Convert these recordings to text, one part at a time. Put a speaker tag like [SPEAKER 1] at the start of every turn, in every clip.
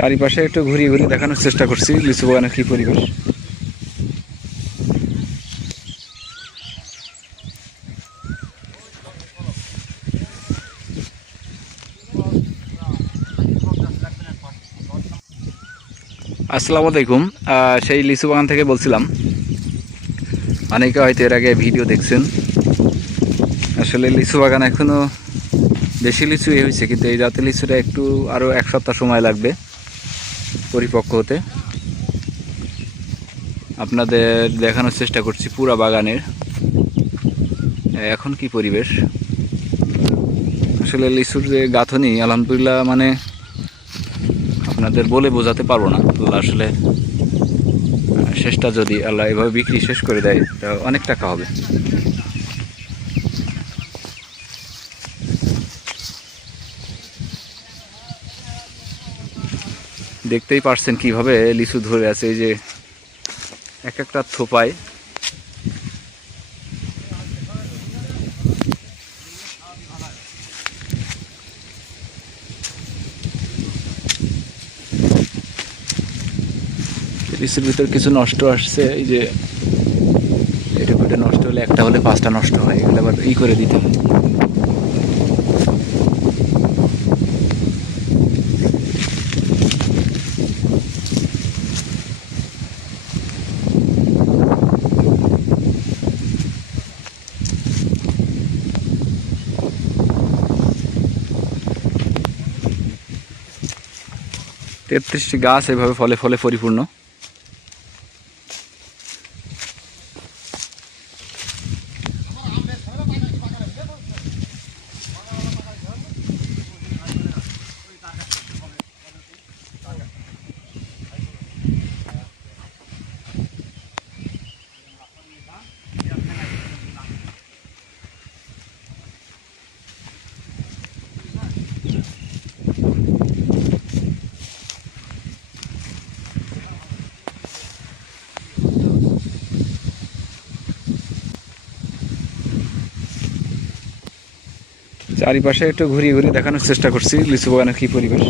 [SPEAKER 1] চারিপাশে একটু ঘুরিয়ে ঘুরিয়ে দেখানোর চেষ্টা করছি, লিচু বাগানের কি পরিবেশ। আসসালামু আলাইকুম। সেই লিচু বাগান থেকে বলছিলাম। অনেকে হয়তো এর আগে ভিডিও দেখছেন। আসলে লিচু বাগান এখনও বেশি লিচু এ হয়েছে, কিন্তু এই জাতের লিচুটা একটু আরও এক সপ্তাহ সময় লাগবে। পরিপক্ক হতে। আপনাদের দেখানোর চেষ্টা করছি পুরা বাগানের। এখন কি পরিবেশ? আসলে লিচুর যে গাঁথনি, আলহামদুলিল্লাহ মানে আপনাদের বলে বোঝাতে পারব না। আল্লাহ আসলে শেষটা যদি আল্লাহ এভাবে বিক্রি শেষ করে দেয় অনেক টাকা হবে। দেখতেই পারছেন কীভাবে লিচু ধরে আছে, এই যে এক একটা থোপায়। লিচুর ভিতর কিছু নষ্ট আসছে, এই যে এটা নষ্ট হলে একটা হলে পাঁচটা নষ্ট হয়, এগুলো আবার ই করে দিতে হয়। তেত্রিশটি গাছ এভাবে ফলে ফলে পরিপূর্ণ। চারিপাশে একটু ঘুরিয়ে ঘুরিয়ে দেখানোর চেষ্টা করছি লিচু বাগানের কি পরিবেশ।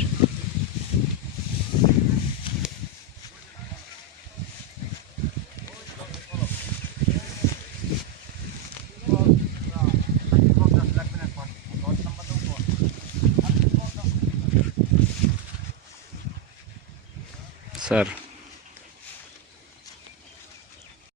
[SPEAKER 1] স্যার